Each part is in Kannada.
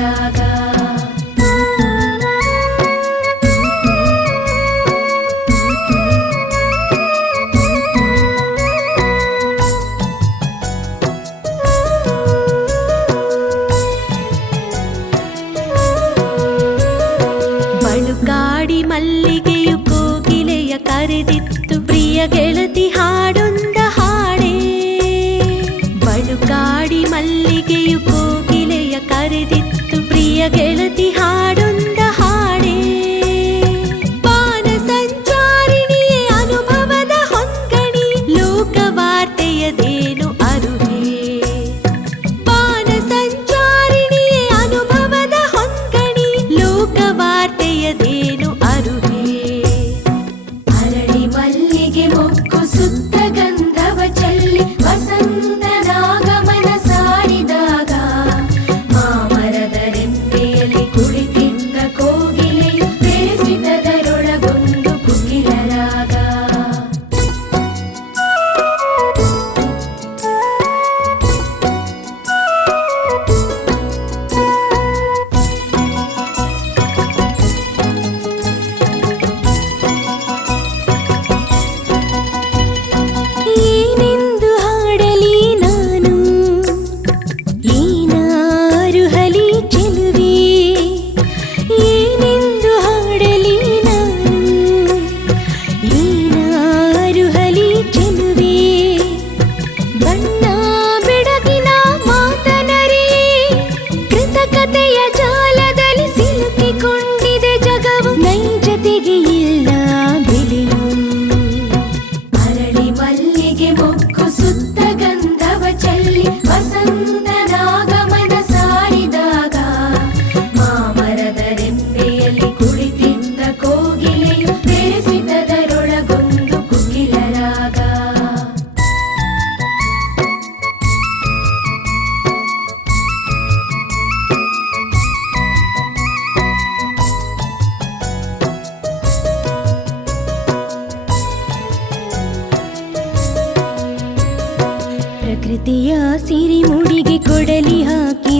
nada. इतिहास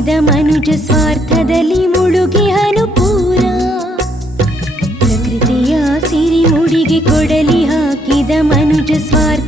ಮುಳುಗಿದ ಮನುಜ ಸ್ವಾರ್ಥದಲ್ಲಿ ಮುಳುಗಿ ಅನುಪೂರ. ಪ್ರಕೃತಿಯ ಸಿರಿ ಮುಡಿಗೆ ಕೊಡಲಿ ಹಾಕಿದ ಮನುಜ ಸ್ವಾರ್ಥ